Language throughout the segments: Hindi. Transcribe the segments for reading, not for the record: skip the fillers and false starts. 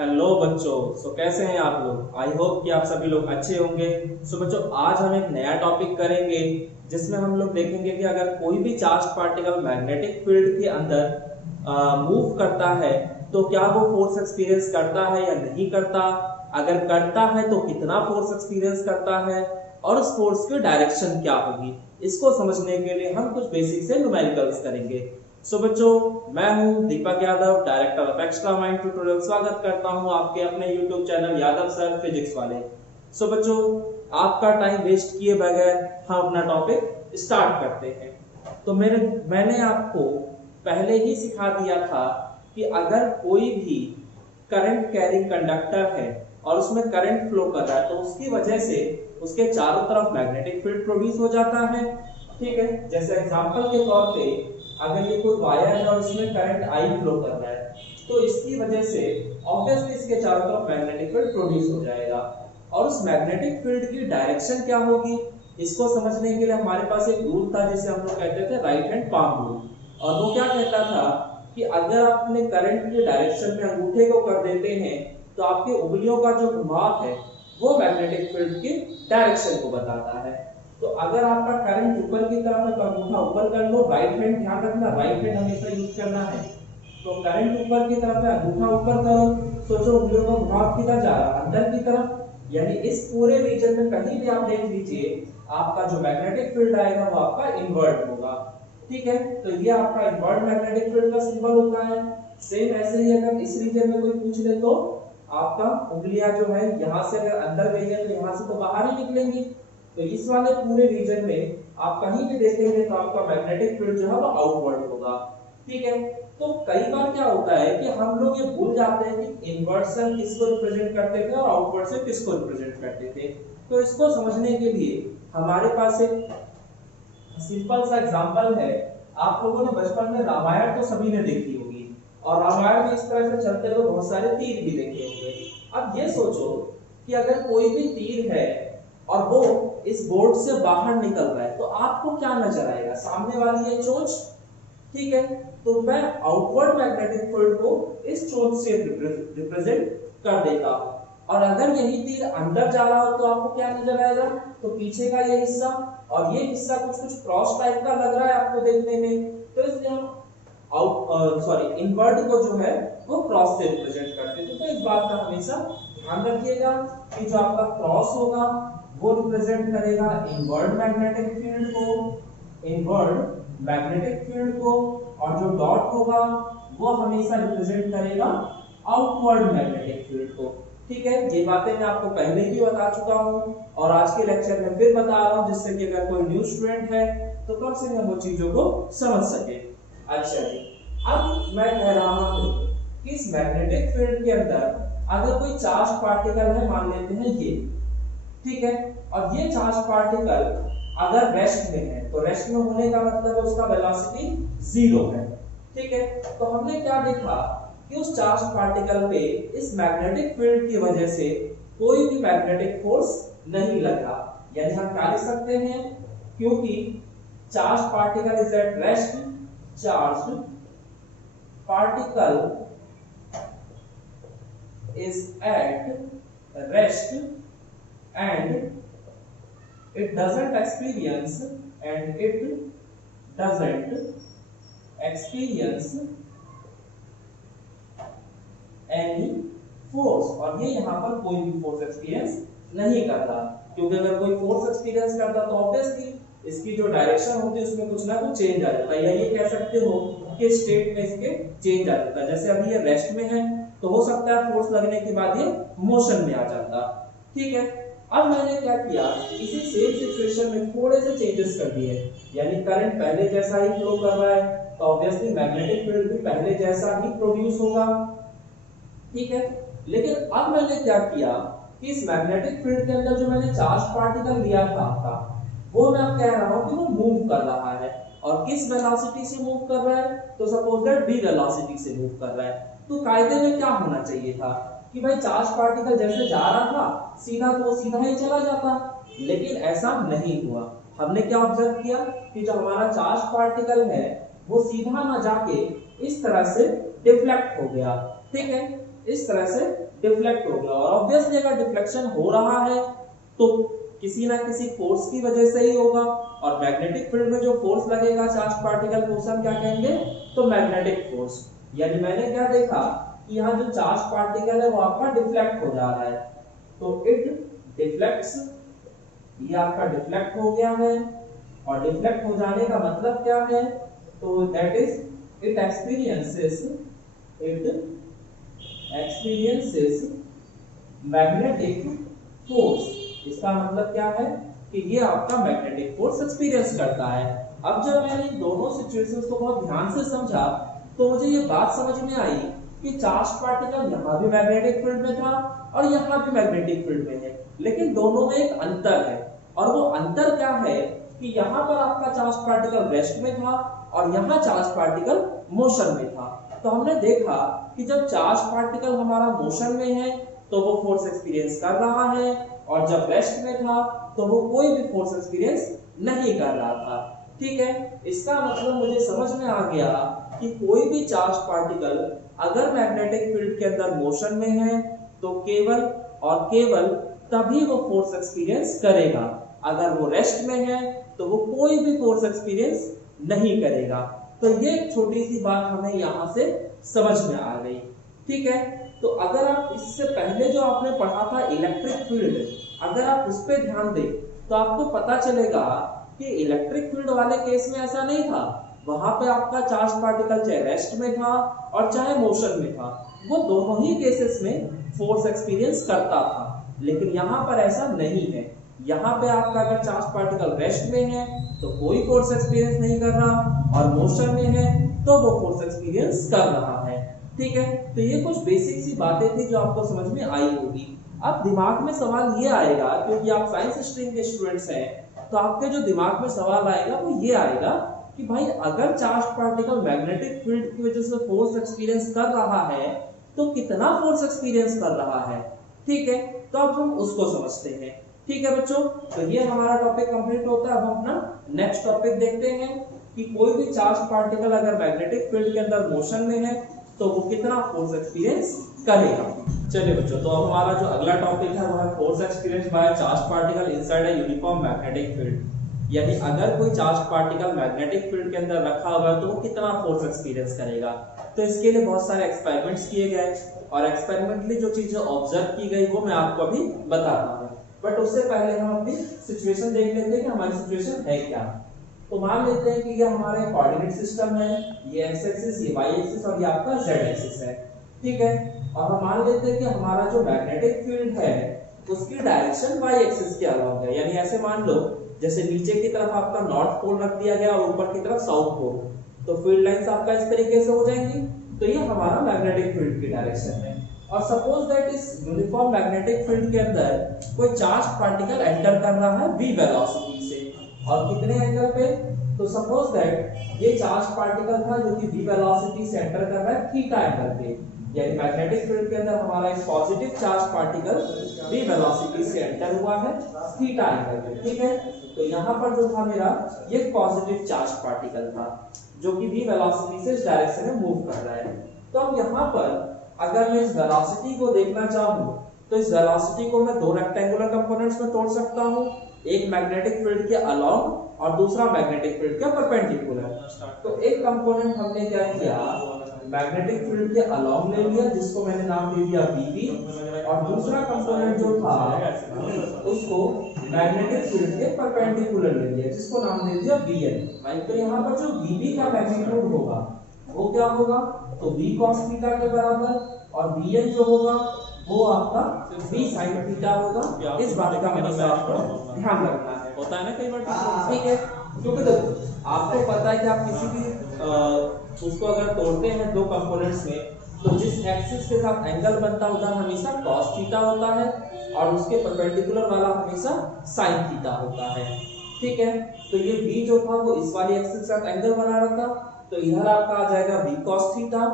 हेलो बच्चों। कैसे हैं आप लोग? आई होप कि आप सभी लोग अच्छे होंगे। बच्चों, आज हम एक नया टॉपिक करेंगे जिसमें हम लोग देखेंगे कि अगर कोई भी चार्ज पार्टिकल मैग्नेटिक फील्ड के अंदर मूव करता है तो क्या वो फोर्स एक्सपीरियंस करता है या नहीं करता। अगर करता है तो कितना फोर्स एक्सपीरियंस करता है और उस फोर्स की डायरेक्शन क्या होगी। इसको समझने के लिए हम कुछ बेसिक से न्यूमेरिकल्स करेंगे। बच्चों, मैं हूं Deepak Yadav, director of Extra Mind Tutorial. स्वागत करता हूं आपके अपने YouTube channel Yadav sir physics वाले। बच्चों, आपका टाइम वेस्ट किए बगैर हम अपना टॉपिक स्टार्ट करते हैं। मैंने आपको पहले ही सिखा दिया था कि अगर कोई भी करंट कैरिंग कंडक्टर है और उसमें करंट फ्लो कर रहा है तो उसकी वजह से उसके चारों तरफ मैग्नेटिक फील्ड प्रोड्यूस हो जाता है। ठीक है, जैसे एग्जांपल के तौर पे अगर ये कोई वायर है और इसमें करंट आई फ्लो कर रहा है तो इसकी वजह से ऑब्वियसली इसके चारों तरफ मैग्नेटिक फील्ड प्रोड्यूस हो जाएगा। और उस मैग्नेटिक फील्ड की डायरेक्शन क्या होगी, इसको समझने के लिए हमारे पास एक रूल था जिसे हम लोग कहते थे राइट हैंड पाम रूल। और वो क्या कहता था कि अगर आप अपने करंट की डायरेक्शन में अंगूठे को कर देते हैं तो आपकी उंगलियों का जो घुमाव है वो मैग्नेटिक फील्ड की डायरेक्शन को बताता है। तो अगर आपका करंट ऊपर की तरफ है तो अंगूठा ऊपर कर लो। राइट हैंड, ध्यान रखना राइट हैंड हमेशा यूज करना है। तो करंट ऊपर की तरफ है, अंगूठा ऊपर करो। सोचो उंगलियों का घुमाव किधर जा रहा है, अंदर की तरफ। यानी इस पूरे रीजन में कहीं भी आप देख लीजिए आपका जो मैग्नेटिक फील्ड आएगा वो आपका इन्वर्ट होगा। ठीक है, तो ये आपका इन्वर्ट मैग्नेटिक फील्ड का सिंबल होता है। सेम ऐसे ही अगर इस रीजन में कोई पूछ ले तो आपका उंगलियां जो है यहाँ से अगर अंदर गई है तो यहाँ से तो बाहर ही निकलेंगी। तो इस वाले पूरे रीजन में आप कहीं भी देखेंगे तो आपका मैग्नेटिक फील्ड जो है वो आउटवर्ड होगा। ठीक है, तो कई बार क्या होता है कि हम लोग ये भूल जाते हैं कि इन्वर्सन किसको रिप्रेजेंट करते थे और आउटवर्ड किसको रिप्रेजेंट करते थे। तो इसको समझने के लिए हमारे पास एक सिंपल सा एग्जांपल है। आप लोगों ने बचपन में रामायण तो सभी ने देखी होगी और रामायण में इस तरह से चलते हुए बहुत सारे तीर भी देखे होंगे। अब ये सोचो कि अगर कोई भी तीर है और वो इस बोर्ड से बाहर निकल रहा है तो आपको क्या नजर आएगा? सामने वाली है चोंच। ठीक है, तो मैं आउटवर्ड मैग्नेटिक फील्ड को इस चोंच से रिप्रेजेंट कर देता हूं। और अगर यही तीर अंदर जा रहा हो तो आपको क्या नजर आएगा? तो पीछे का ये हिस्सा और ये हिस्सा कुछ कुछ क्रॉस टाइप का लग रहा है आपको देखने में। तो इसलिए हम इनवर्ट को जो है वो क्रॉस से रिप्रेजेंट करते थे। तो इस बात का हमेशा ध्यान रखिएगा कि जो आपका क्रॉस होगा वो रिप्रेजेंट करेगा इनवर्ट मैग्नेटिक फील्ड को, इनवर्ट मैग्नेटिक फील्ड को, और जो डॉट होगा वो हमेशा रिप्रेजेंट करेगा आउटवर्ड मैग्नेटिक फील्ड को। ठीक है, ये बातें मैं आपको पहले भी बता चुका हूं और आज के लेक्चर में फिर बता रहा हूं जिससे कि अगर कोई न्यू स्टूडेंट है तो कम से कम वो चीजों को समझ सके। अच्छा जी, अब मैं कह रहा हूं कि इस मैग्नेटिक फील्ड के अंदर अगर कोई चार्ज पार्टिकल है, मान लेते हैं ये। ठीक है, और ये चार्ज पार्टिकल अगर रेस्ट में है तो रेस्ट में होने का मतलब है उसका वेलोसिटी 0 है। ठीक है, तो हमने क्या देखा कि उस चार्ज पार्टिकल पे इस मैग्नेटिक फील्ड की वजह से कोई भी मैग्नेटिक फोर्स नहीं लग रहा। यानी हम क्या लिख सकते हैं, क्योंकि charge particle is at rest, charge particle is at rest and it doesn't experience any force। और ये यहाँ पर कोई भी फोर्स एक्सपीरियंस नहीं करता, क्योंकि अगर कोई फोर्स एक्सपीरियंस करता तो ऑब्वियसली इसकी जो डायरेक्शन होती है उसमें कुछ ना कुछ चेंज आ जाता है, या ये कह सकते हो कि स्टेट में इसके चेंज आ जाता है। जैसे अभी ये रेस्ट में है तो हो सकता है फोर्स लगने के बाद ये मोशन में आ जाता। ठीक है, अब मैंने क्या किया, इसी सेम सिचुएशन में थोड़े से चेंजेस कर दिए। यानी करंट पहले जैसा ही फ्लो कर रहा है तो ऑब्वियसली मैग्नेटिक फील्ड भी पहले जैसा ही प्रोड्यूस होगा। ठीक है, लेकिन अब मैंने क्या किया कि इस मैग्नेटिक फील्ड के अंदर जो मैंने चार्ज पार्टिकल लिया था आपका, वो मैं अब कह रहा हूं कि वो मूव कर रहा है। और किस वेलोसिटी से मूव कर रहा है? तो सपोज दैट v वेलोसिटी से मूव कर रहा है। तो कायदे में क्या होना चाहिए था कि भाई चार्ज पार्टिकल जैसे जा रहा था सीधा तो सीधा ही चला जाता, लेकिन ऐसा नहीं हुआ। हमने क्या ऑब्जर्व किया कि जो हमारा चार्ज पार्टिकल है वो सीधा ना जाके इस तरह से डिफ्लेक्ट हो गया। ठीक है, इस तरह से डिफ्लेक्ट हो गया। और ऑब्वियसली अगर डिफ्लेक्शन हो रहा है तो किसी ना किसी फोर्स की वजह से ही होगा, और मैग्नेटिक फील्ड में जो फोर्स लगेगा चार्ज पार्टिकल को हम क्या कहेंगे, तो मैग्नेटिक फोर्स। यानी मैंने क्या देखा कि यहाँ जो चार्ज पार्टिकल है वो आपका डिफ्लेक्ट हो जा रहा है, तो इट डिफ्लेक्ट्स, ये आपका डिफ्लेक्ट हो गया है। और डिफ्लेक्ट हो जाने का मतलब क्या है, तो that is it experiences magnetic force. इसका मतलब क्या है कि ये आपका मैग्नेटिक फोर्स एक्सपीरियंस करता है। अब जब मैंने इन दोनों सिचुएशंस को बहुत ध्यान से समझा तो मुझे ये बात समझ में आई कि चार्ज पार्टिकल यहाँ भी मैग्नेटिक फील्ड में था और यहाँ भी मैग्नेटिक फील्ड में है, लेकिन दोनों में एक अंतर है। और वो अंतर क्या है कि यहाँ पर आपका चार्ज पार्टिकल रेस्ट में था और यहाँ चार्ज पार्टिकल मोशन में था। तो हमने देखा कि जब चार्ज पार्टिकल हमारा मोशन में है तो वो फोर्स एक्सपीरियंस कर रहा है, और जब रेस्ट में था तो वो कोई भी फोर्स एक्सपीरियंस नहीं कर रहा था। ठीक है, इसका मतलब मुझे समझ में आ गया कि कोई भी चार्ज पार्टिकल अगर मैग्नेटिक फील्ड के अंदर मोशन में है तो केवल और केवल तभी वो फोर्स एक्सपीरियंस करेगा। अगर वो रेस्ट में है तो वो कोई भी फोर्स एक्सपीरियंस नहीं करेगा। तो ये छोटी सी बात हमें यहाँ से समझ में आ गई। ठीक है, तो अगर आप इससे पहले जो आपने पढ़ा था इलेक्ट्रिक फील्ड, अगर आप उस पर ध्यान दें तो आपको पता चलेगा कि इलेक्ट्रिक फील्ड वाले केस में ऐसा नहीं था। वहां पे आपका चार्ज पार्टिकल चाहे रेस्ट में था और चाहे मोशन में था, वो दोनों ही केसेस में फोर्स एक्सपीरियंस करता था। लेकिन यहाँ पर ऐसा नहीं है। यहाँ पे आपका अगर चार्ज पार्टिकल रेस्ट में है तो कोई फोर्स एक्सपीरियंस नहीं कर रहा, और मोशन में है तो वो फोर्स एक्सपीरियंस कर रहा है। ठीक है, तो ये कुछ बेसिक सी बातें थी जो आपको समझ में आई होगी। अब दिमाग में सवाल ये आएगा, क्योंकि आप साइंस स्ट्रीम के स्टूडेंट्स हैं, तो आपके जो दिमाग में सवाल आएगा वो ये आएगा कि भाई अगर चार्ज पार्टिकल मैग्नेटिक फील्ड की वजह से फोर्स एक्सपीरियंस कर रहा है तो कितना फोर्स एक्सपीरियंस कर रहा है। ठीक है, तो अब हम उसको समझते हैं। ठीक है बच्चों, तो ये हमारा टॉपिक कंप्लीट होता है। अब हम अपना नेक्स्ट टॉपिक देखते हैं कि कोई भी चार्ज पार्टिकल अगर मैग्नेटिक फील्ड के अंदर मोशन में है तो वो कितना फोर्स एक्सपीरियंस करेगा। चलिए बच्चों, तो अब हमारा जो अगला टॉपिक है वो है force experience by charge particle inside a uniform magnetic field. यानी अगर कोई चार्ज पार्टिकल मैग्नेटिक फील्ड के अंदर रखा हुआ है तो वो कितना फोर्स एक्सपीरियंस करेगा। तो इसके लिए बहुत सारे एक्सपेरिमेंट्स किए गए, और एक्सपेरिमेंटली जो चीजें ऑब्जर्व की गई वो मैं आपको अभी बताता हूँ। बट उससे पहले हम अपनी सिचुएशन देख लेते हैं कि हमारी सिचुएशन है क्या। तो मान लेते हैं कि ये हमारा कोऑर्डिनेट सिस्टम है, ये एक्स एक्सिस, ये वाई एक्सिस और ये आपका जेड एक्सिस है। ठीक है, और हम मान लेते हैं कि हमारा जो मैग्नेटिक फील्ड है उसकी डायरेक्शन वाई एक्सिस के अलोंग है। यानी ऐसे मान लो जैसे नीचे की तरफ आपका नॉर्थ पोल रख दिया गया और ऊपर की तरफ साउथ पोल, तो फील्ड लाइंस आपका इस तरीके से हो जाएंगी। तो ये हमारा मैग्नेटिक फील्ड की डायरेक्शन है। और सपोज दैट इस यूनिफॉर्म मैग्नेटिक फील्ड के अंदर कोई चार्ज पार्टिकल एंटर कर रहा है v वेलोसिटी से, और कितने एंगल पे, तो सपोज दैट ये चार्ज पार्टिकल था जो कि v वेलोसिटी से एंटर कर रहा है थीटा एंगल पे। यानी मैग्नेटिक फील्ड के अंदर हमारा एक positive charge particle v velocity से एंटर हुआ है थीटा एंगल पे। ठीक है, तो यहाँ पर जो था मेरा ये पॉजिटिव चार्ज पार्टिकल था जो कि v वेलोसिटी से इस डायरेक्शन में मूव कर रहा है। तो अब यहाँ पर अगर मैं इस वेलोसिटी को देखना चाहूँ तो इस वेलोसिटी को मैं दो रेक्टेंगुलर कंपोनेंट्स में तोड़ सकता हूँ, एक मैग्नेटिक फील्ड के अलोंग और दूसरा मैग्नेटिक फील्ड के परपेंडिकुलर। तो एक कंपोनेंट हमने क्या किया, मैग्नेटिक फील्ड के अलोंग ले लिया जिसको मैंने नाम दे दिया VB, और दूसरा कंपोनेंट जो था उसको मैग्नेटिक फील्ड के परपेंडिकुलर ले लिया जिसको नाम दे दिया VN। तो यहाँ पर जो VB का मैग्नीट्यूड होगा वो क्या होगा, तो v cos थीटा के बराबर, और Vn जो होगा वो आपका v sin थीटा होगा। इस बात का मतलब आपको ध्यान रखना है, होता है ना कई बार। ठीक है, क्योंकि देखो आपको पता है कि आप किसी भी उसको अगर तोड़ते हैं दो कंपोनेंट्स में तो जिस एक्सिस के साथ एंगल बनता है उधर हमेशा cos थीटा होता है और उसके परपेंडिकुलर वाला हमेशा sin थीटा होता है। ठीक है, तो ये v जो था वो इस वाली एक्सिस के साथ एंगल बना रहा था, तो इधर आपका आ जाएगा v cos थीटा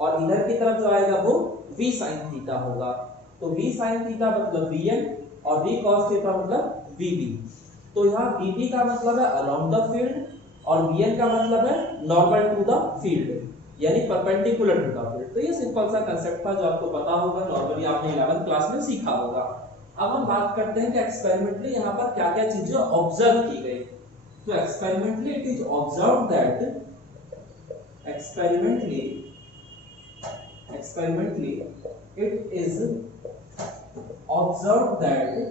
और इधर की तरफ जो आएगा वो v sin थीटा होगा। तो v sin थीटा मतलब Vn और v cos थीटा मतलब Vb। तो यहाँ Vb का मतलब है अलोंग द फील्ड और Vn का मतलब है नॉर्मल टू द फील्ड। यानी परपेंडिकुलर टू द फील्ड। तो ये सिंपल सा कंसेप्ट था जो आपको पता होगा, नॉर्मली आपने 11th क्लास में सीखा होगा। अब हम बात करते हैं कि एक्सपेरिमेंटली यहाँ पर क्या क्या चीजें ऑब्जर्व की गई। तो experimentally it is observe that experimentally it is observed that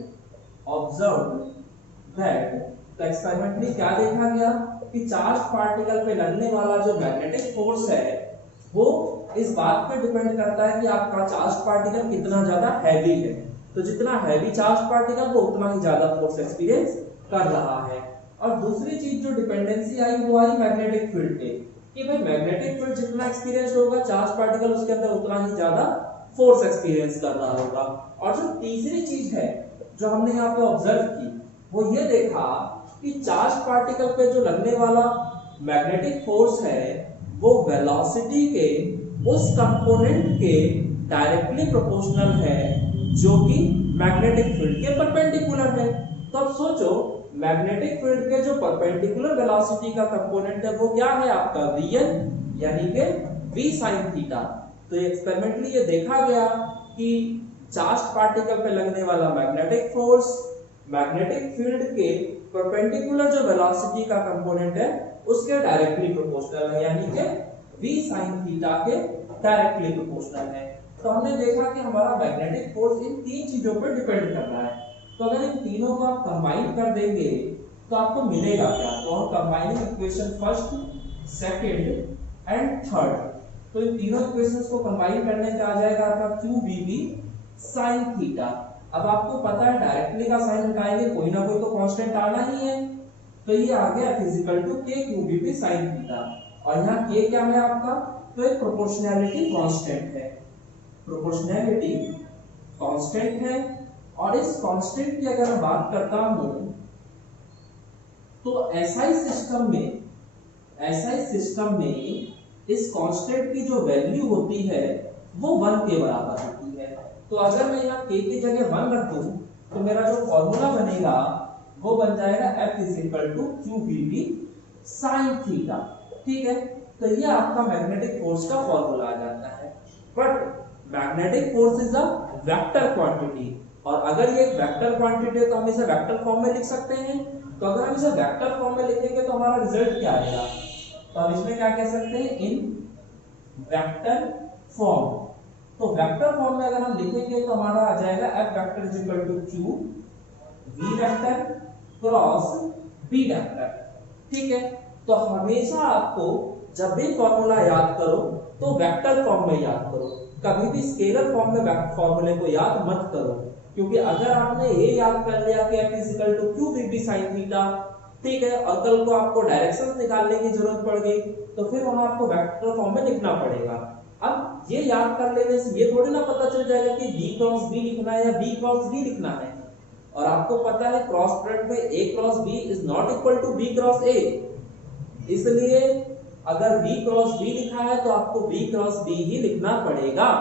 तो एक्सपेरिमेंटली क्या देखा गया कि चार्ज पार्टिकल पे लगने वाला जो मैग्नेटिक फोर्स है वो इस बात पे डिपेंड करता है कि आपका चार्ज पार्टिकल कितना ज्यादा हैवी है। तो जितना हैवी चार्ज पार्टिकल वो उतना ही ज्यादा फोर्स एक्सपीरियंस कर रहा है। और दूसरी चीज जो डिपेंडेंसी आई वो आई मैग्नेटिक फील्ड पे, कि भाई मैग्नेटिक फील्ड जितना एक्सपीरियंस होगा चार्ज पार्टिकल उसके अंदर उतना ही ज्यादा फोर्स एक्सपीरियंस कर रहा होगा। और जो तीसरी चीज है जो हमने यहाँ पे ऑब्जर्व की वो ये देखा कि चार्ज पार्टिकल पे जो लगने वाला मैग्नेटिक फोर्स है वो वेलोसिटी के उस कंपोनेंट के डायरेक्टली प्रोपोर्शनल है जो कि मैग्नेटिक फील्ड के परपेंडिकुलर है। तो अब सोचो मैग्नेटिक फील्ड के जो परपेंडिकुलर वेलोसिटी का कंपोनेंट है वो क्या है आपका vn, यानी कि v sin थीटा। तो एक्सपेरिमेंटली ये देखा गया कि चार्ज पार्टिकल पे लगने वाला मैग्नेटिक फोर्स मैग्नेटिक फील्ड के परपेंडिकुलर जो वेलोसिटी का कंपोनेंट है उसके डायरेक्टली प्रोपोर्शनल है, यानी कि v sin थीटा के डायरेक्टली प्रोपोर्शनल है। तो हमने देखा कि हमारा मैग्नेटिक फोर्स इन तीन चीजों पर डिपेंड कर रहा है। तो अगर इन तीनों को आप कंबाइन कर देंगे तो आपको मिलेगा क्या। तो हम combining equation first, second and third, तो इन तीनों इक्वेशंस को कंबाइन करने पे आ जाएगा आपका QBB sin थीटा। अब आपको पता है डायरेक्टली का साइन हटाएंगे कोई ना कोई तो कांस्टेंट आना ही है, तो ये आ गया physical to K QBB sin theta. और यहाँ K क्या है आपका, तो एक प्रोपोर्शनैलिटी कांस्टेंट है, प्रोपोर्शनैलिटी कांस्टेंट है। और इस कांस्टेंट की अगर मैं बात करता हूं तो SI सिस्टम में इस कांस्टेंट की जो वैल्यू होती है वो 1 के बराबर होती है। तो अगर मैं यहाँ k की जगह 1 रख दूं तो मेरा जो फॉर्मूला बनेगा वो बन जाएगा F = QBB sin थीटा। ठीक है, तो ये आपका मैग्नेटिक फोर्स का फॉर्मूला आ जाता है। But magnetic force is a vector quantity, और अगर ये एक वेक्टर क्वांटिटी है तो हम इसे वेक्टर फॉर्म में लिख सकते हैं। तो अगर हम इसे वेक्टर फॉर्म में लिखेंगे तो हमारा रिजल्ट क्या आएगा, तो हम इसमें क्या कह सकते हैं, इन वेक्टर फॉर्म। तो वेक्टर फॉर्म में अगर हम लिखेंगे तो हमारा आ जाएगा F = Q V vector cross B vector. ठीक है, तो हमेशा आपको जब भी फॉर्मूला याद करो तो वेक्टर फॉर्म में याद करो, कभी भी स्केलर फॉर्म में फॉर्मूले को याद मत करो। क्योंकि अगर आपने ये याद कर लिया कि F = QBB sin थीटा, ठीक है, और कल को आपको डायरेक्शंस निकालने की जरूरत पड़ गई तो फिर वहां आपको वेक्टर फॉर्म में लिखना पड़ेगा। अब ये याद कर लेने से ये थोड़ी ना पता चल जाएगा कि B क्रॉस B लिखना है या B क्रॉस B लिखना है। और आपको पता है क्रॉस प्रोडक्ट में A cross B is not equal to B cross A, इसलिए अगर B क्रॉस B लिखा है तो आपको B क्रॉस B ही लिखना पड़ेगा।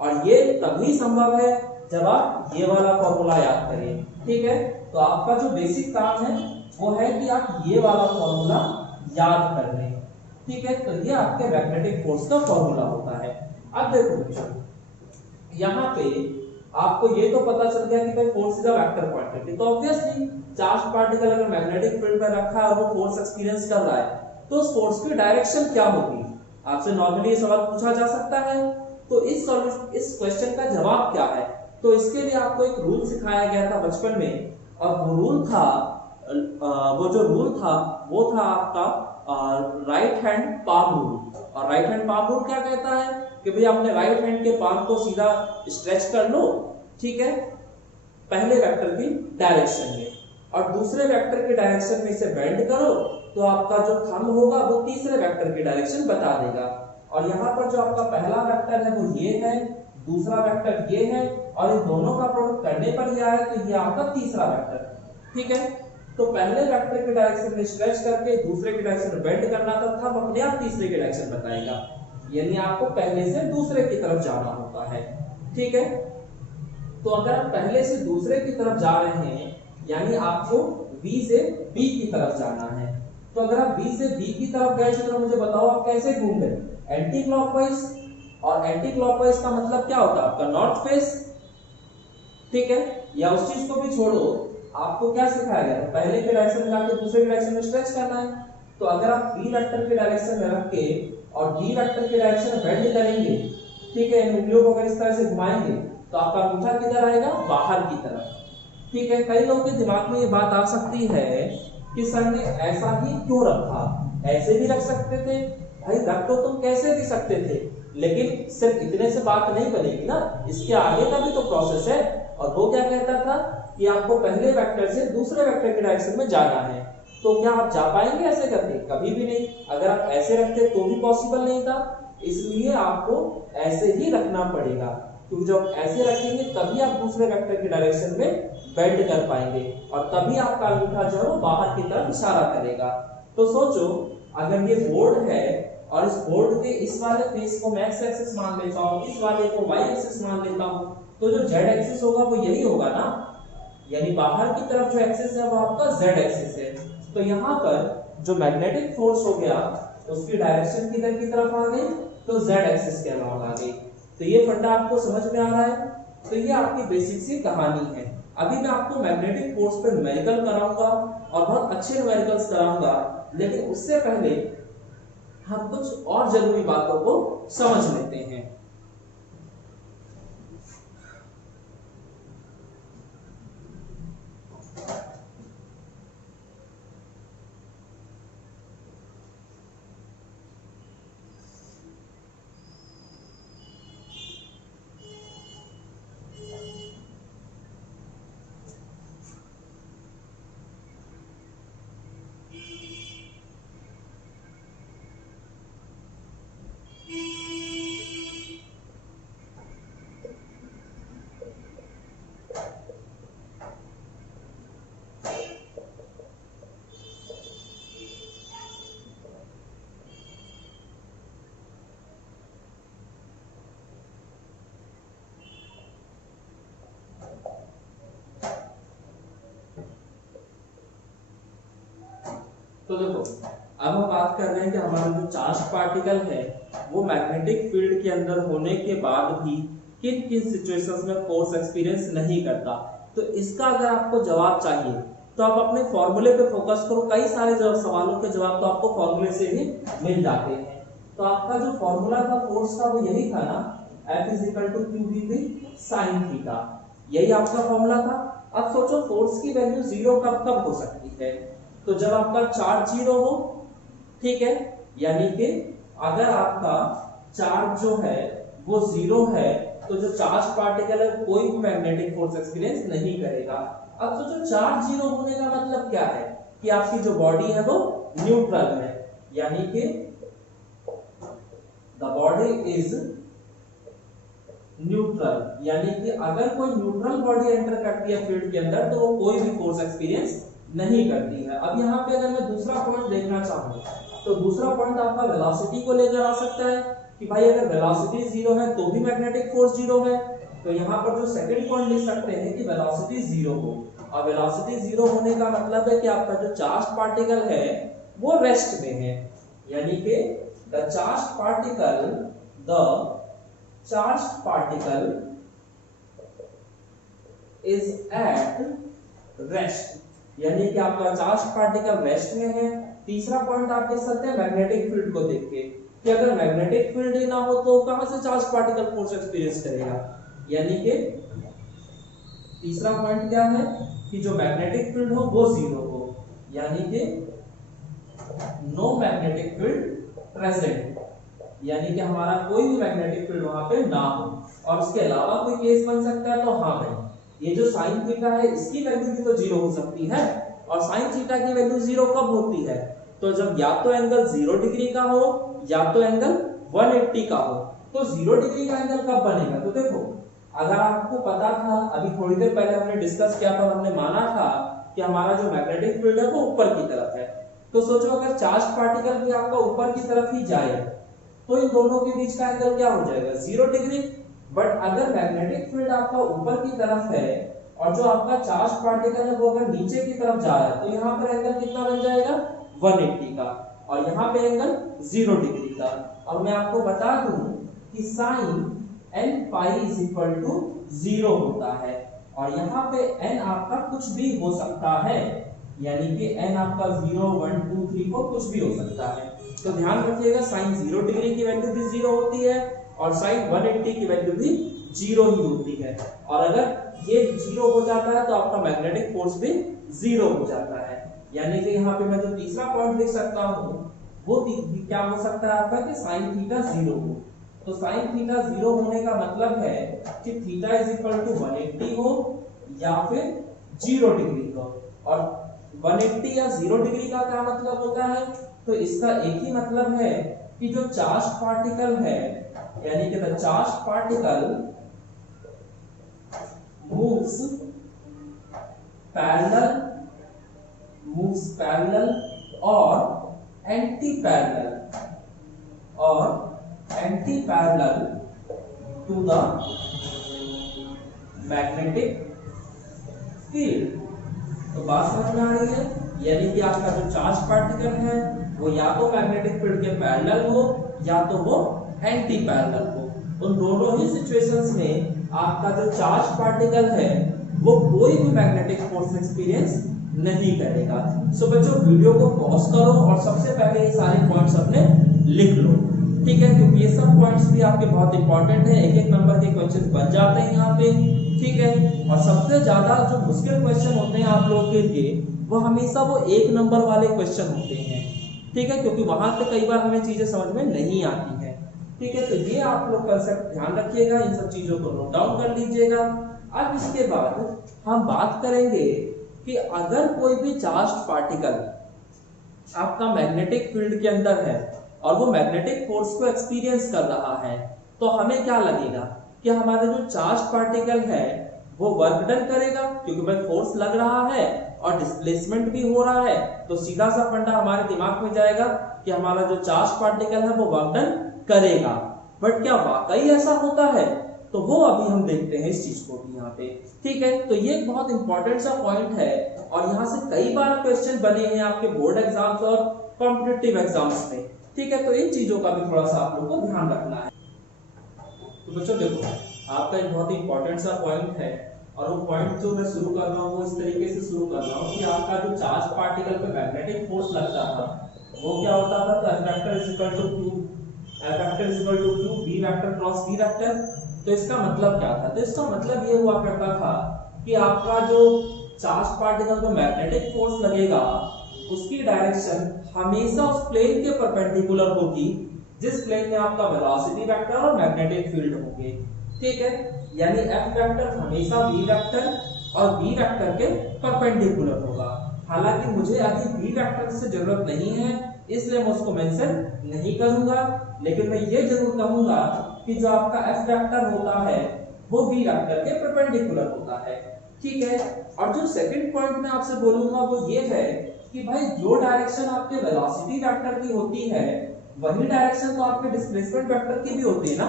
और ये तभी संभव है जब आप ये वाला फॉर्मूला याद करें। ठीक है, तो आपका जो बेसिक काम है वो है कि आप ये वाला फॉर्मूला याद कर लें। ठीक है, तो ये आपके मैग्नेटिक फोर्स का फॉर्मूला होता है। अब देखो बच्चों, यहाँ पे आपको ये तो पता चल गया कि भाई force is a vector quantity. तो ऑब्वियसली चार्ज पार्टिकल अगर मैग्नेटिक फील्ड में रखा है और वो फोर्स एक्सपीरियंस कर रहा है तो उस फोर्स की डायरेक्शन क्या होगी, आपसे नॉर्मली ये सवाल पूछा जा सकता है। तो इस क्वेश्चन का जवाब क्या है, तो इसके लिए आपको एक रूल सिखाया गया था बचपन में, और वो रूल था वो था आपका राइट हैंड पाम रूल। और राइट हैंड पाम रूल क्या कहता है कि भाई अपने राइट हैंड के पाम को सीधा स्ट्रेच कर लो, ठीक है, पहले वेक्टर की डायरेक्शन में, और दूसरे वेक्टर की डायरेक्शन में इसे बेंड करो तो आपका जो थंब होगा वो तीसरे वेक्टर की डायरेक्शन बता देगा। और यहाँ पर जो आपका पहला वेक्टर है वो ये है, दूसरा वेक्टर ये है, और इन दोनों का प्रोडक्ट करने पर यह है तो ये आपका तीसरा वेक्टर है। ठीक है, तो पहले वेक्टर की डायरेक्शन में स्ट्रेच करके दूसरे की डायरेक्शन में बेंड करना था, थंब अपने आप तीसरे की डायरेक्शन बताएगा, यानी आपको पहले से दूसरे की तरफ जाना होता है। ठीक है, तो अगर आप पहले से दूसरे की तरफ जा रहे हैं यानी आपको B से B की तरफ जाना है। तो अगर आप बी से बी की तरफ गए तो मुझे बताओ आप कैसे घूम गए, एंटी क्लॉकवाइज। और एंटी क्लॉकवाइज का मतलब क्या होता है आपका नॉर्थ फेस, ठीक है। या उस चीज को भी छोड़ो, आपको क्या सिखाया गया था, पहले के डायरेक्शन में जाके दूसरे के डायरेक्शन में स्ट्रेच करना है। तो अगर आप बी वेक्टर के डायरेक्शन में रख के और बी वेक्टर के डायरेक्शन में बेंड करेंगे, ठीक है, इन उंगलियों को अगर इस तरह से घुमाएंगे तो आपका अंगूठा किधर आएगा, बाहर की तरफ, ठीक है। कई लोगों के दिमाग में ये बात आ सकती है कि सर ने ऐसा ही क्यों रखा, ऐसे भी रख सकते थे। भाई रख तो तुम कैसे भी सकते थे, लेकिन सिर्फ इतने से बात नहीं बनेगी ना, इसके आगे का भी तो प्रोसेस है। और वो क्या कहता था कि आपको पहले वेक्टर से दूसरे वेक्टर के डायरेक्शन में जाना है। तो क्या आप जा पाएंगे ऐसे करके, कभी भी नहीं। अगर आप ऐसे रखते तो भी पॉसिबल नहीं था, इसलिए आपको ऐसे ही रखना पड़ेगा, क्योंकि जब ऐसे रखेंगे तभी आप दूसरे वेक्टर के डायरेक्शन में बेंड कर पाएंगे और तभी आपका अंगूठा जो है वो बाहर की तरफ इशारा करेगा। तो सोचो अगर ये बोर्ड है और इस बोर्ड के इस वाले फेस को मैं एक्स एक्सिस मान लेता हूँ, इस वाले को वाई एक्सिस मान लेता हूँ, तो जो जेड एक्सिस होगा वो यही होगा ना, यानी बाहर की तरफ जो एक्सिस है वो आपका जेड एक्सिस है। तो यहाँ पर जो मैग्नेटिक फोर्स हो गया उसकी डायरेक्शन किधर की तरफ आ गई, तो जेड एक्सिस के अलॉन्ग आ गई। तो ये फंडा आपको समझ में आ रहा है। तो ये आपकी बेसिक सी कहानी है। अभी मैं आपको मैग्नेटिक फोर्स पे न्यूमेरिकल कराऊंगा और बहुत अच्छे न्यूमेरिकल्स कराऊंगा, लेकिन उससे पहले हम कुछ और जरूरी बातों को समझ लेते हैं। तो देखो अब हम बात कर रहे हैं कि हमारा जो चार्ज पार्टिकल है वो मैग्नेटिक फील्ड के अंदर होने के बाद भी किन किन सिचुएशंस में फोर्स एक्सपीरियंस नहीं करता। तो इसका अगर आपको जवाब चाहिए तो आप अपने फॉर्मूले पे फोकस करो। कई सारे सवालों के जवाब तो आपको फॉर्मूले से ही मिल जाते हैं। तो आपका जो फॉर्मूला था फोर्स का वो यही था ना, F = QVP sin थीटा, यही आपका फॉर्मूला था। अब सोचो फोर्स की वैल्यू जीरो कब कब हो सकती है, तो जब आपका चार्ज जीरो हो, ठीक है, यानी कि अगर आपका चार्ज जो है वो जीरो है तो जो चार्ज पार्टिकल है कोई भी मैग्नेटिक फोर्स एक्सपीरियंस नहीं करेगा। अब सोचो चार्ज जीरो होने का मतलब क्या है कि आपकी जो बॉडी है वो न्यूट्रल है, यानी कि द बॉडी इज न्यूट्रल, यानी कि अगर कोई न्यूट्रल बॉडी एंटर करती है फील्ड के अंदर तो वो कोई भी फोर्स एक्सपीरियंस नहीं करती है। अब यहाँ पे अगर मैं दूसरा पॉइंट देखना चाहूँ तो दूसरा पॉइंट आपका वेलोसिटी को लेकर आ सकता है कि भाई अगर वेलोसिटी जीरो है तो भी मैग्नेटिक फोर्स जीरो है। तो यहाँ पर जो सेकंड पॉइंट लिख सकते हैं कि वेलोसिटी जीरो हो, और वेलोसिटी जीरो होने का मतलब है कि आपका जो चार्ज पार्टिकल है वो रेस्ट में है, यानी कि the charge particle is at rest, यानी कि आपका चार्ज पार्टिकल रेस्ट में है। तीसरा पॉइंट आप देख सकते हैं मैग्नेटिक फील्ड को देख के कि अगर मैग्नेटिक फील्ड ही ना हो तो कहां से चार्ज पार्टिकल फोर्स एक्सपीरियंस करेगा, यानी कि तीसरा पॉइंट क्या है कि जो मैग्नेटिक फील्ड हो वो जीरो हो, यानी कि नो मैग्नेटिक फील्ड प्रेजेंट, यानी कि हमारा कोई भी मैग्नेटिक फील्ड वहां पे ना हो। और उसके अलावा कोई केस बन सकता है तो हाँ भाई ये जो साइन थीटा है इसकी वैल्यू भी तो जीरो हो सकती है, और साइन थीटा की वैल्यू जीरो कब होती है, तो जब या तो एंगल 0 डिग्री का हो या तो एंगल 180 का हो। तो 0 डिग्री का एंगल कब बनेगा, तो देखो अगर आपको पता था, अभी थोड़ी देर पहले हमने डिस्कस किया था, हमने माना था कि हमारा जो मैग्नेटिक फील्ड है वो ऊपर की तरफ है। तो सोचो अगर चार्ज पार्टिकल भी आपका ऊपर की तरफ ही जाए तो इन दोनों के बीच का एंगल क्या हो जाएगा, 0 डिग्री। बट अगर मैग्नेटिक फील्ड आपका ऊपर की तरफ है और जो आपका चार्ज पार्टिकल है वो अगर नीचे की तरफ जा रहा है तो यहाँ पर एंगल कितना बन जाएगा, 180 का और यहाँ पे एंगल 0 डिग्री का। और मैं आपको बता दूं कि sine n pi is equal to 0 होता है और यहाँ पे n आपका कुछ भी हो सकता है, यानी कि n आपका 0 1 2 3 4 कुछ भी हो सकता है। तो ध्यान रखिएगा साइन 0 डिग्री की वैल्यू भी 0 होती है और साइन 180 की वैल्यू भी 0 ही होती है। और अगर ये 0 हो जाता है तो आपका मैग्नेटिक फोर्स भी 0 हो जाता है। यानी कि यहाँ पे मैं जो तीसरा पॉइंट लिख सकता हूँ वो क्या हो सकता है आपका कि साइन थीटा 0 हो। तो साइन थीटा 0 होने का मतलब है कि थीटा इज इक्वल टू 180 हो या फिर 0 डिग्री हो। और 180 या 0 डिग्री का क्या मतलब होता है, तो इसका एक ही मतलब है कि जो चार्ज पार्टिकल है, यानी कि the charge particle moves parallel और anti parallel to the magnetic field. तो बात समझ में आ रही है, यानी कि आपका जो चार्ज पार्टिकल है वो या तो मैग्नेटिक फील्ड के पैरेलल हो या तो वो एंटी पैरेलल हो। उन दोनों ही सिचुएशंस में आपका जो चार्ज पार्टिकल है वो कोई भी मैग्नेटिक फोर्स एक्सपीरियंस नहीं करेगा। सो बच्चों वीडियो को पॉज करो और सबसे पहले ये सारे पॉइंट्स अपने लिख लो, ठीक है, क्योंकि ये सब पॉइंट्स भी आपके बहुत इंपॉर्टेंट है। एक एक नंबर के क्वेश्चन बन जाते हैं यहाँ पे, ठीक है। और सबसे ज्यादा जो मुश्किल क्वेश्चन होते हैं आप लोगों के लिए वो हमेशा वो 1 नंबर वाले क्वेश्चन होते हैं, ठीक है, क्योंकि वहां पे कई बार हमें चीजें समझ में नहीं आती है, ठीक है। तो ये आप लोग कंसेप्ट ध्यान रखिएगा, इन सब चीजों को नोट डाउन कर लीजिएगा। अब इसके बाद हम बात करेंगे कि अगर कोई भी चार्ज पार्टिकल आपका मैग्नेटिक फील्ड के अंदर है और वो मैग्नेटिक फोर्स को एक्सपीरियंस कर रहा है, तो हमें क्या लगेगा कि हमारा जो चार्ज पार्टिकल है वो वर्क डन करेगा, क्योंकि भाई फोर्स लग रहा है और डिस्प्लेसमेंट भी हो रहा है। तो सीधा सा फंडा हमारे दिमाग में जाएगा कि हमारा जो चार्ज पार्टिकल है वो वर्क डन करेगा। बट क्या वाकई ऐसा होता है, तो वो अभी हम देखते हैं इस चीज को भी यहाँ पे, ठीक है। तो ये एक बहुत इंपॉर्टेंट सा पॉइंट है और यहाँ से कई बार क्वेश्चन बने हैं आपके बोर्ड एग्जाम्स और कॉम्पिटिटिव एग्जाम्स में, ठीक है। तो इन चीजों का भी थोड़ा सा आप लोग को ध्यान रखना है। तो बच्चों देखो, आपका एक बहुत ही इंपॉर्टेंट सा पॉइंट है और वो पॉइंट जो मैं शुरू कर रहा हूँ वो इस तरीके से शुरू कर रहा हूँ कि आपका जो चार्ज पार्टिकल पे मैग्नेटिक फोर्स लगता था वो क्या होता था, तो F vector is equal to Q, F vector is equal to Q B vector cross B vector. तो इसका मतलब क्या था, तो इसका मतलब ये हुआ करता था कि आपका जो चार्ज पार्टिकल पे मैग्नेटिक फोर्स लगेगा उसकी डायरेक्शन हमेशा उस प्लेन के परपेंडिकुलर होगी जिस प्लेन में आपका वेलोसिटी वेक्टर और मैग्नेटिक फील्ड होंगे, ठीक है। यानी F वेक्टर हमेशा B वेक्टर और B वेक्टर के परपेंडिकुलर होगा। हालांकि मुझे अभी B वेक्टर से जरूरत नहीं है इसलिए मैं उसको मेंशन नहीं करूंगा, लेकिन मैं ये जरूर कहूंगा कि जो आपका F वेक्टर होता है वो B वेक्टर के परपेंडिकुलर होता है, ठीक है। और जो सेकंड पॉइंट मैं आपसे बोलूंगा वो ये है कि भाई जो डायरेक्शन आपके वेलोसिटी वेक्टर की होती है वही डायरेक्शन तो आपके डिस्प्लेसमेंट वेक्टर की भी होती है ना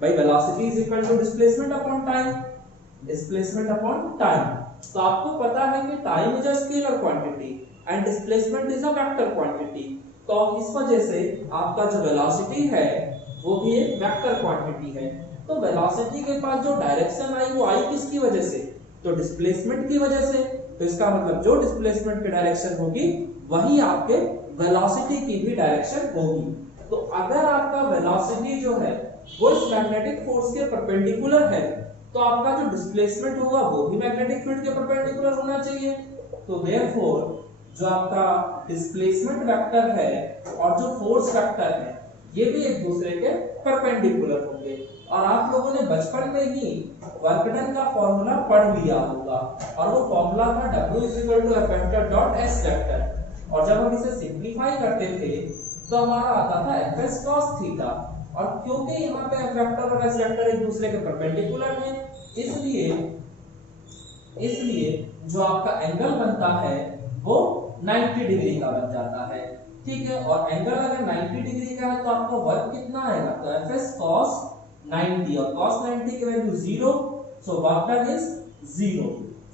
भाई। Velocity is equal to displacement upon time, displacement upon time. तो आपको पता है कि time is a scalar quantity and displacement is a vector quantity. तो इस वजह से आपका जो वेलोसिटी है वो भी एक वेक्टर क्वांटिटी है। तो वेलोसिटी के पास जो डायरेक्शन आई वो आई किसकी वजह से, तो डिस्प्लेसमेंट की वजह से। तो इसका मतलब जो डिस्प्लेसमेंट की डायरेक्शन होगी वही आपके वेलोसिटी की भी डायरेक्शन होगी। तो अगर आपका वेलोसिटी जो है वो इस मैग्नेटिक फोर्स के परपेंडिकुलर है तो आपका जो डिस्प्लेसमेंट होगा वो भी मैग्नेटिक फील्ड के परपेंडिकुलर होना चाहिए। तो देयरफॉर जो आपका डिस्प्लेसमेंट वेक्टर है और जो फोर्स वेक्टर है ये भी एक दूसरे के परपेंडिकुलर होंगे। और आप लोगों ने बचपन में ही वर्क डन का फॉर्मूला पढ़ लिया होगा और वो फॉर्मूला था W=F वेक्टर। और जब हम इसे सिंपलीफाई करते थे तो हमारा आता था Fs cos थीटा। और क्योंकि यहाँ पे F वेक्टर और S वेक्टर एक दूसरे के परपेंडिकुलर हैं इसलिए जो आपका एंगल बनता है वो 90 डिग्री का बन जाता है, ठीक है। और एंगल अगर 90 डिग्री का है तो आपका वर्क कितना आएगा, तो Fs cos 90 और cos 90 की value 0, so work done is 0।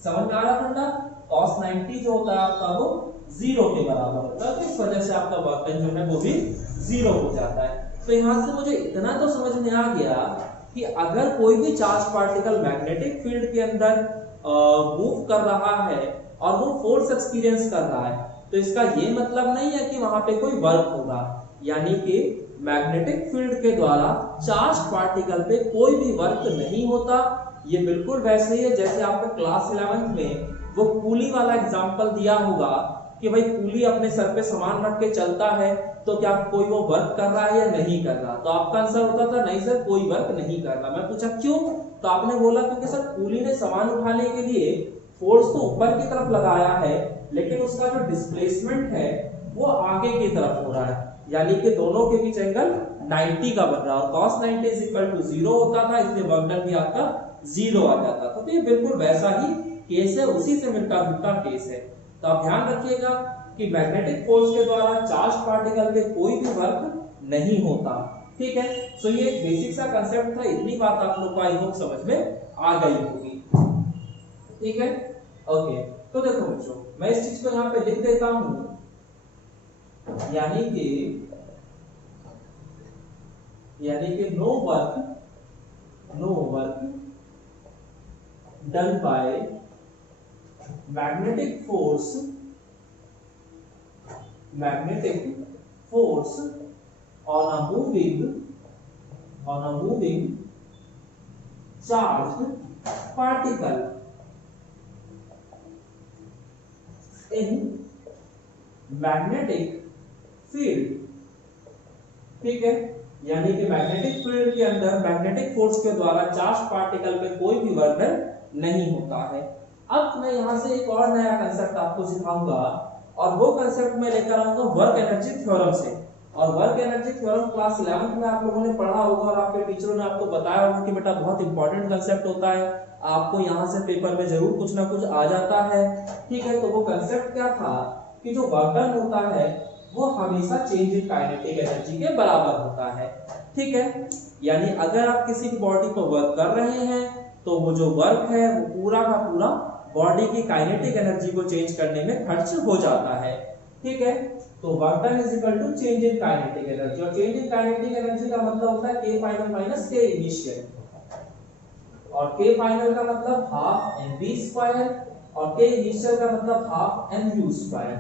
समझ में आ रहा फंडा। cos 90 जो होता है आपका वो जीरो के बराबर होता है, तो इस वजह से आपका वर्क डन जो है वो भी जीरो हो जाता है। तो यहाँ से मुझे इतना तो समझ में आ गया कि अगर कोई भी चार्ज पार्टिकल मैग्नेटिक फील्ड के अंदर मूव कर रहा है और वो फोर्स एक्सपीरियंस कर रहा है, तो इसका ये मतलब नहीं है कि वहां पे कोई वर्क होगा। यानी कि मैग्नेटिक फील्ड के द्वारा चार्ज पार्टिकल पे कोई भी वर्क नहीं होता। ये बिल्कुल वैसे ही है जैसे आपको क्लास 11th में वो कूली वाला एग्जांपल दिया होगा कि भाई कूली अपने सर पे सामान रख के चलता है, तो क्या कोई वो वर्क कर रहा है या नहीं कर रहा? तो आपका आंसर होता था नहीं सर कोई वर्क नहीं कर रहा। मैं पूछा क्यों? तो आपने बोला क्योंकि सर कूली ने सामान उठाने के लिए फोर्स तो ऊपर की तरफ लगाया है, लेकिन उसका जो डिस्प्लेसमेंट है वो आगे की तरफ हो रहा है, यानी कि दोनों के बीच एंगल 90 का बन रहा है और cos 90 इज इक्वल टू 0 होता था, इसलिए वर्क डन भी आपका 0 आ जाता था। तो ये बिल्कुल वैसा ही केस है, उसी से मिलता जुलता केस है। तो आप ध्यान रखिएगा कि मैग्नेटिक फोर्स के द्वारा चार्ज पार्टिकल पे कोई भी वर्क नहीं होता। ठीक है, सो ये एक बेसिक सा कंसेप्ट था, इतनी बात आप लोग को आई होप समझ में आ गई होगी। ठीक है, ओके। तो देखो बच्चों, मैं इस चीज को यहाँ पे लिख देता हूं, यानी कि no work done by magnetic force on a moving charged particle in magnetic field। ठीक है, यानी कि मैग्नेटिक फील्ड के अंदर मैग्नेटिक फोर्स के द्वारा चार्ज पार्टिकल पे कोई भी वर्क नहीं होता है। अब मैं यहां से एक और नया कंसेप्ट आपको सिखाऊंगा, और वो कंसेप्ट मैं लेकर आऊंगा वर्क एनर्जी थ्योरम से। और work energy theorem class 11th में आप लोगों ने पढ़ा होगा और आपके टीचरों ने आपको बताया होगा कि बेटा बहुत इंपॉर्टेंट कंसेप्ट होता है, आपको यहाँ से पेपर में जरूर कुछ ना कुछ आ जाता है। ठीक है, तो वो कंसेप्ट क्या था कि जो वर्क डन होता है वो हमेशा चेंज इन काइनेटिक एनर्जी के बराबर होता है। ठीक है, यानी अगर आप किसी भी बॉडी पर वर्क कर रहे हैं तो वो जो वर्क है वो पूरा का पूरा बॉडी की काइनेटिक एनर्जी को चेंज करने में खर्च हो जाता है। ठीक है, तो work done is equal to change in kinetic energy, और चेंज इन काइनेटिक एनर्जी का मतलब होता है k final minus k initial, और k फाइनल का मतलब हाफ mv स्क्वायर और k इनिशियल का मतलब हाफ mu स्क्वायर।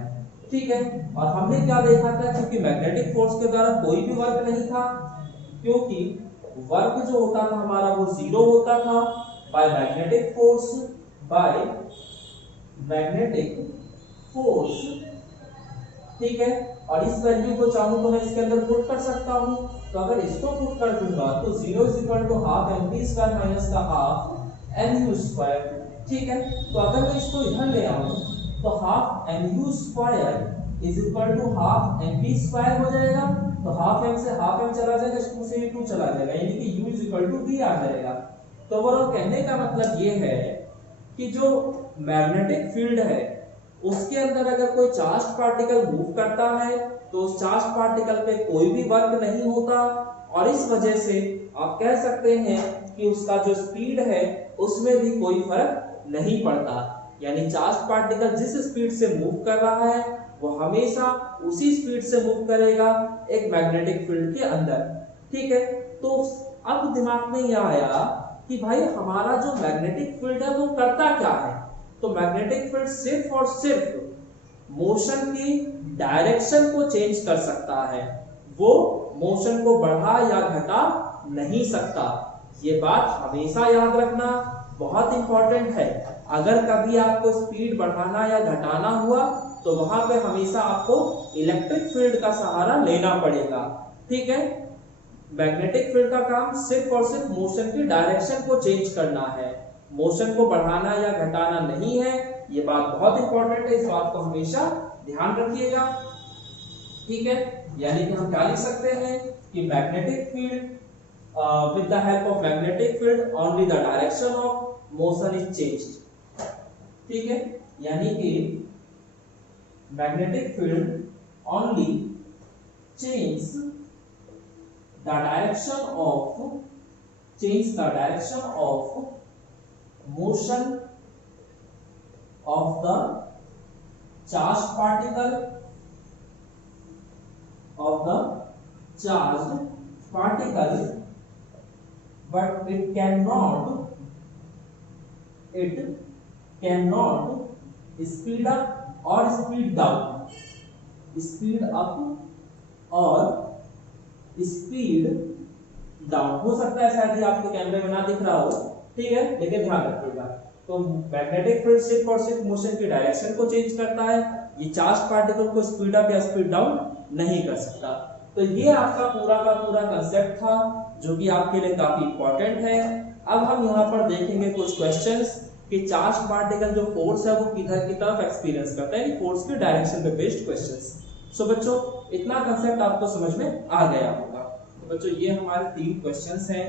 ठीक है, और हमने क्या देखा था, क्योंकि मैग्नेटिक फोर्स के द्वारा कोई भी वर्क नहीं था, क्योंकि वर्क जो होता था हमारा वो 0 होता था बाय मैग्नेटिक फोर्स। ठीक है, और इस वैल्यू को चाहूं तो मैं इसके अंदर पुट कर सकता हूं, तो अगर इसको पुट कर दूंगा तो 0 is equal to half mv square minus का हाफ mu स्क्वायर। ठीक है, तो अगर मैं इसको इधर ले आऊं तो half mu square is equal to half mv square हो जाएगा, तो हाफ m से हाफ m चला जाएगा, 2 से 2 चला जाएगा, यानी कि u is equal to v आ जाएगा। तो ओवरऑल कहने का मतलब ये है कि जो मैग्नेटिक फील्ड है उसके अंदर अगर कोई चार्ज पार्टिकल मूव करता है तो उस चार्ज पार्टिकल पे कोई भी वर्क नहीं होता, और इस वजह से आप कह सकते हैं कि उसका जो स्पीड है उसमें भी कोई फर्क नहीं पड़ता। यानी चार्ज पार्टिकल जिस स्पीड से मूव कर रहा है वो हमेशा उसी स्पीड से मूव करेगा एक मैग्नेटिक फील्ड के अंदर। ठीक है, तो अब दिमाग में यह आया कि भाई हमारा जो मैग्नेटिक फील्ड है वो करता क्या है? तो मैग्नेटिक फील्ड सिर्फ और सिर्फ मोशन की डायरेक्शन को चेंज कर सकता है, वो मोशन को बढ़ा या घटा नहीं सकता। ये बात हमेशा याद रखना, बहुत इंपॉर्टेंट है। अगर कभी आपको स्पीड बढ़ाना या घटाना हुआ तो वहां पे हमेशा आपको इलेक्ट्रिक फील्ड का सहारा लेना पड़ेगा। ठीक है, मैग्नेटिक फील्ड का काम सिर्फ और सिर्फ मोशन की डायरेक्शन को चेंज करना है, मोशन को बढ़ाना या घटाना नहीं है। ये बात बहुत इंपॉर्टेंट है, इस बात को हमेशा ध्यान रखिएगा। ठीक है, यानी कि हम क्या लिख सकते हैं कि magnetic field with the help of magnetic field only the direction of motion is changed। ठीक है, यानी कि magnetic field only change the direction of motion of the charge particle of the charged particle, but it cannot speed up or speed down, speed up और स्पीड डाउन। हो सकता है शायद ये आपके कैमरे में ना दिख रहा हो, ठीक है, लेकिन ध्यान रखिएगा। तो मैग्नेटिक फील्ड सिर्फ और सिर्फ मोशन की डायरेक्शन को चेंज करता है, ये चार्ज पार्टिकल को स्पीड अप या स्पीड डाउन नहीं कर सकता। तो ये आपका पूरा का पूरा कंसेप्ट था जो कि आपके लिए काफी इंपॉर्टेंट है। अब हम यहाँ पर देखेंगे कुछ क्वेश्चंस कि चार्ज पार्टिकल जो फोर्स है वो किधर की तरफ एक्सपीरियंस करता है, फोर्स की डायरेक्शन पे बेस्ड क्वेश्चंस। सो बच्चों इतना कंसेप्ट आपको समझ में आ गया होगा। तो बच्चों ये हमारे 3 क्वेश्चंस हैं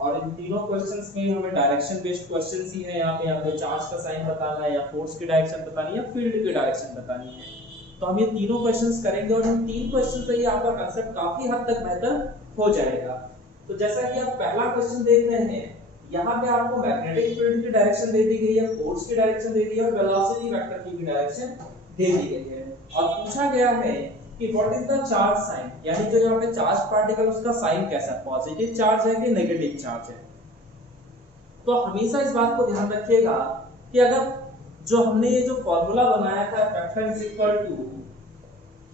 और इन तीनों क्वेश्चंस में हमें डायरेक्शन बेस्ड क्वेश्चंस ही है। यहाँ पे चार्ज का साइन बताना है या फोर्स की डायरेक्शन बतानी है या फील्ड की डायरेक्शन बतानी है। तो हम ये तीनों क्वेश्चंस करेंगे और इन 3 क्वेश्चन से ही आपका कांसेप्ट काफी हद तक बेहतर हो जाएगा। तो जैसा कि आप पहला क्वेश्चन देख रहे हैं, यहाँ पे आपको मैग्नेटिक फील्ड की डायरेक्शन दे दी गई है, फोर्स की डायरेक्शन दे दी है और वेलोसिटी वेक्टर की भी डायरेक्शन दे दी गई है और पूछा गया है कि what is the charge sign, यानी जो यहाँ पे चार्ज पार्टिकल उसका साइन कैसा है, पॉजिटिव चार्ज है कि नेगेटिव चार्ज है। तो हमेशा इस बात को ध्यान रखिएगा कि अगर जो हमने ये जो फॉर्मूला बनाया था vector is equal to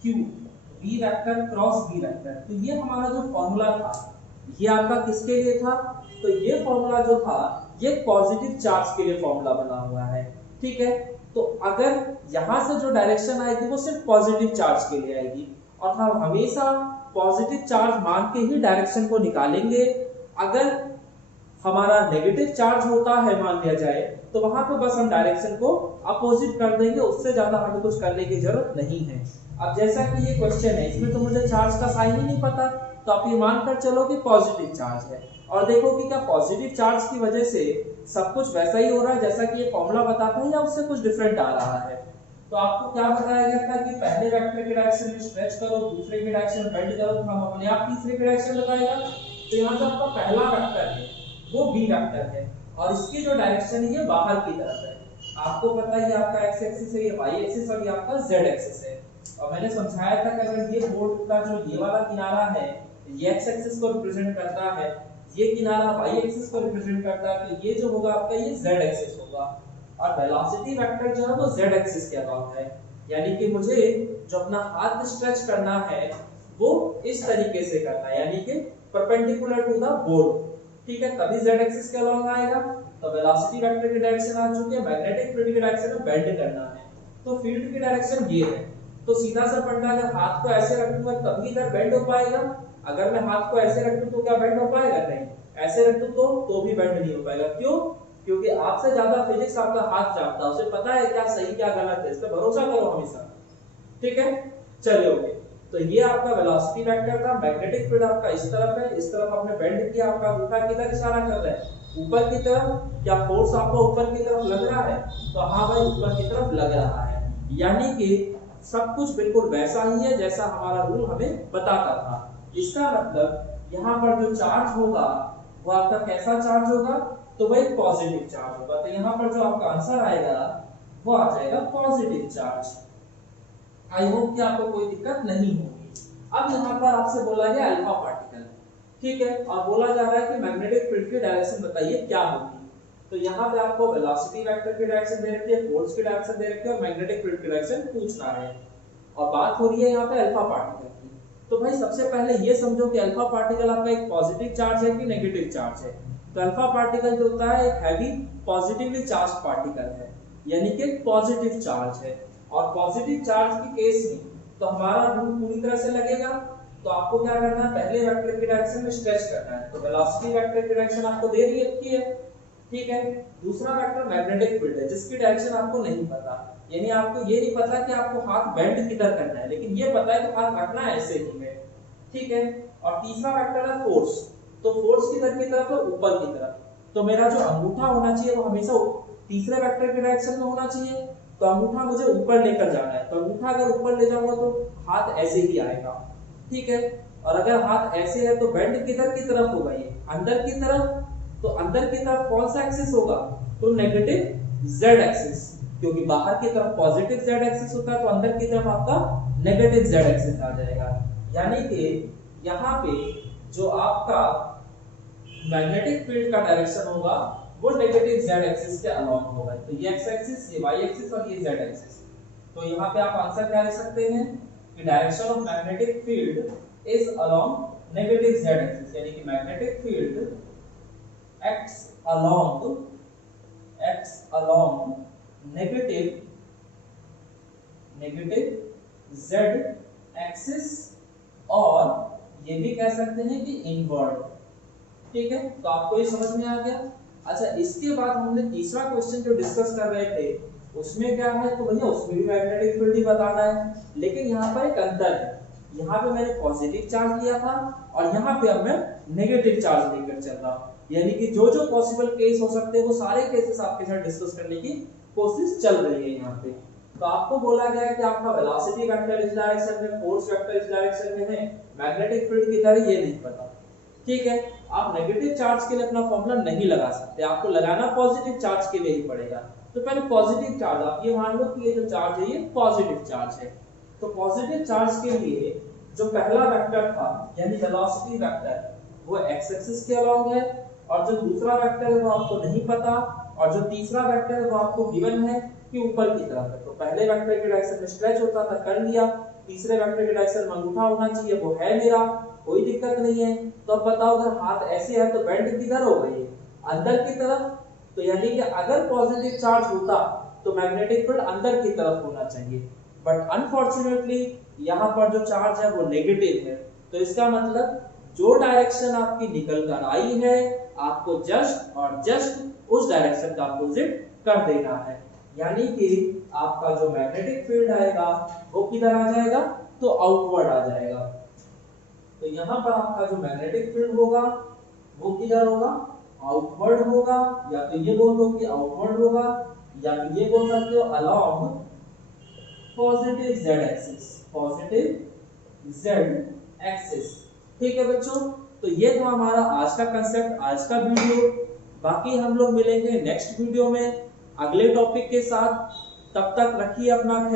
q v vector cross v vector, तो ये हमारा जो फॉर्मूला था ये आपका किसके लिए था, तो ये फॉर्मूला जो था ये पॉजिटिव चार्ज के लिए फॉर्मूला बना हुआ है, ठीक है। तो अगर यहां से जो डायरेक्शन आएगी वो सिर्फ पॉजिटिव चार्ज के लिए आएगी और हम हमेशा पॉजिटिव चार्ज मान के ही डायरेक्शन को निकालेंगे। अगर हमारा नेगेटिव चार्ज होता है मान लिया जाए तो वहां पे बस हम डायरेक्शन को अपोजिट कर देंगे, उससे ज्यादा हमें कुछ करने की जरूरत नहीं है। अब जैसा कि ये क्वेश्चन है इसमें तो मुझे चार्ज का साइन ही नहीं पता, तो आप ये मानकर चलो कि पॉजिटिव चार्ज है और देखो कि क्या पॉजिटिव चार्ज की वजह से सब कुछ वैसा ही हो रहा है जैसा कि ये फॉर्मूला बताता है या उससे कुछ डिफरेंट आ रहा है। तो आपको क्या बताया गया था कि पहले वेक्टर की डायरेक्शन में स्ट्रेच करो, दूसरे की डायरेक्शन में बेंड करो, तो हम अपने आप तीसरे की डायरेक्शन लगाएगा। तो यहाँ जो आपका पहला वेक्टर है वो b वेक्टर है और इसकी जो डायरेक्शन है ये बाहर की तरफ है। आपको पता है ये आपका x एक्सिस है, ये y एक्सिस और ये आपका z एक्सिस है। और मैंने समझाया था कि अगर ये बोर्ड का जो ये वाला किनारा है ये x एक्सिस को रिप्रेजेंट करता है, ये किनारा y एक्सिस को रिप्रेजेंट करता है, तो ये जो होगा आपका ये z एक्सिस होगा और वेलोसिटी वेक्टर जो है वो z एक्सिस के अबाउट है। यानी कि मुझे जो अपना हाथ स्ट्रेच करना है वो इस तरीके से करना है, यानी कि परपेंडिकुलर टू द बोर्ड, ठीक है, तभी z एक्सिस के अलोंग आएगा। तो वेलोसिटी वेक्टर की डायरेक्शन आ चुकी है, मैग्नेटिक फील्ड की डायरेक्शन में बेंड करना है, तो फील्ड की डायरेक्शन ये है। तो सीधा सा फंडा, अगर हाथ को ऐसे रखूंगा तभी इधर बेंड हो पाएगा, अगर मैं हाथ को ऐसे रख दूं तो क्या बेंड हो पाएगा, नहीं। ऐसे रख दूं तो भी बेंड नहीं हो पाएगा। क्यों? क्योंकि आपसे ज्यादा फिजिक्स आपका हाथ जानता है, उसे पता है क्या सही क्या गलत है, इस पे भरोसा करो हमेशा, ठीक है। चलिए ओके, तो ये आपका वेलोसिटी वेक्टर था। मैग्नेटिक फील्ड आपका इस तरफ है, इस तरफ आपने बेंड किया, आपका अंगूठा किधर इशारा कर रहा है, ऊपर की तरफ। क्या फोर्स आपको ऊपर की तरफ लग रहा है, तो हाँ भाई ऊपर की तरफ लग रहा है, यानी कि सब कुछ बिल्कुल वैसा ही है जैसा हमारा रूल हमें बताता था। इसका मतलब यहाँ पर जो चार्ज होगा वो आपका कैसा चार्ज होगा, तो वह एक पॉजिटिव चार्ज होगा। तो यहाँ पर जो आपका आंसर आएगा वो आ जाएगा पॉजिटिव चार्ज। आई होप कि आपको कोई दिक्कत नहीं होगी। अब यहाँ पर आपसे बोला गया अल्फा पार्टिकल, ठीक है, और बोला जा रहा है कि मैग्नेटिक फील्ड की डायरेक्शन बताइए क्या होगी। तो यहाँ पे आपको वेलोसिटी वेक्टर की डायरेक्शन दे रखी है, फोर्स की डायरेक्शन दे रखी है और मैग्नेटिक फील्ड की डायरेक्शन पूछना है और बात हो रही है यहाँ पे अल्फा पार्टिकल की। तो भाई सबसे पहले ये समझो कि अल्फा पार्टिकल आपका एक पॉजिटिव चार्ज है कि नेगेटिव चार्ज है। तो अल्फा पार्टिकल जो होता है एक हैवी पॉजिटिवली चार्ज पार्टिकल है, यानी कि पॉजिटिव चार्ज है। और पॉजिटिव चार्ज की केस में तो हमारा रूल पूरी तरह से लगेगा। तो आपको क्या करना है, पहले वेक्टर की डायरेक्शन में स्ट्रेच करना है। तो वेलोसिटी वेक्टर की डायरेक्शन आपको दे रखी है, ठीक है। दूसरा वेक्टर मैग्नेटिक फील्ड है जिसकी डायरेक्शन आपको नहीं पता, यानी आपको ये नहीं पता कि आपको हाथ बेंड किधर करना है, लेकिन ये पता है कि हाथ रखना ऐसे ही है, ठीक है। और तीसरा वेक्टर है फोर्स। तो फोर्स किधर की तरफ है, ऊपर की तरफ। तो मेरा जो अंगूठा होना चाहिए वो हमेशा तीसरे वेक्टर की डायरेक्शन में होना चाहिए। तो अंगूठा मुझे ऊपर लेकर जाना है, तो अंगूठा अगर ऊपर ले जाऊंगा तो हाथ ऐसे ही आएगा, ठीक है। और अगर हाथ ऐसे है तो बेंड किधर की तरफ होगा, ये अंदर की तरफ। तो अंदर की तरफ कौन सा एक्सिस होगा, तो नेगेटिव z एक्सिस। क्योंकि बाहर की तरफ पॉजिटिव z एक्सिस होता है तो अंदर की तरफ आपका नेगेटिव z एक्सिस आ जाएगा। यानी कि यहाँ पे जो आपका मैग्नेटिक फील्ड का डायरेक्शन होगा वो नेगेटिव z एक्सिस के अलोंग होगा। तो ये x एक्सिस, ये y एक्सिस और ये z एक्सिस। तो यहाँ पे आप आंसर क्या लिख सकते हैं कि direction of magnetic field is along negative z axis, यानी कि magnetic field x along negative z axis, और ये भी कह सकते हैं कि इनवर्ड। ठीक है, तो आपको ये समझ में आ गया। अच्छा, इसके बाद हमने तीसरा क्वेश्चन जो डिस्कस कर रहे थे उसमें क्या है, तो भैया उसमें भी मैग्नेटिक फील्ड ही बताना है, लेकिन यहाँ पर एक अंतर है। यहाँ पे मैंने पॉजिटिव चार्ज लिया था और यहाँ पे अब मैं नेगेटिव चार्ज लेकर चल रहा हूँ। यानी कि जो जो पॉसिबल केस हो सकते हैं वो सारे केसेस आपके साथ डिस्कस करने की कोशिश चल रही है यहाँ पे। तो आपको बोला गया है कि आपका वेलोसिटी वेक्टर इस डायरेक्शन में, फोर्स वेक्टर इस डायरेक्शन में है, मैग्नेटिक फील्ड किधर है ये नहीं पता। ठीक है, आप नेगेटिव चार्ज के लिए अपना फॉर्मूला नहीं लगा सकते, आपको लगाना पॉजिटिव चार्ज के लिए ही पड़ेगा। तो पहले पॉजिटिव चार्ज, आप ये मान लो कि ये जो चार्ज है ये पॉजिटिव चार्ज है। तो पॉजिटिव चार्ज के लिए जो पहला वेक्टर था यानी वेलोसिटी वेक्टर, वो x एक्सिस के अलोंग है, और जो दूसरा वेक्टर है वो आपको नहीं पता, और जो तीसरा वेक्टर है वो आपको गिवन है कि ऊपर की तरफ है। तो पहले वेक्टर के डायरेक्शन में स्ट्रेच होता था, कर लिया। तीसरे वेक्टर के डायरेक्शन में अंगूठा होना चाहिए, वो है मेरा, कोई दिक्कत नहीं है। तो अब बताओ अगर हाथ ऐसे है तो बेंड किधर होगा, ये अंदर की तरफ। तो यानी कि अगर पॉजिटिव चार्ज होता तो मैग्नेटिक फील्ड अंदर की तरफ होना चाहिए, बट अनफॉर्चुनेटली यहाँ पर जो चार्ज है वो नेगेटिव है। तो इसका मतलब जो डायरेक्शन आपकी निकल कर आई है आपको जस्ट और जस्ट उस डायरेक्शन का अपोजिट कर देना है। यानी कि आपका जो मैग्नेटिक फील्ड आएगा वो किधर आ जाएगा, तो आउटवर्ड आ जाएगा। तो यहाँ पर आपका जो मैग्नेटिक फील्ड होगा वो किधर होगा, आउटवर्ड होगा। या तो ये बोल दो कि आउटवर्ड होगा, या फिर ये बोल सकते हो along positive z axis, positive z axis. ठीक है बच्चों, तो ये था हमारा आज का कंसेप्ट, आज का वीडियो। बाकी हम लोग मिलेंगे नेक्स्ट वीडियो में अगले टॉपिक के साथ। तब तक रखिए अपना ख्याल।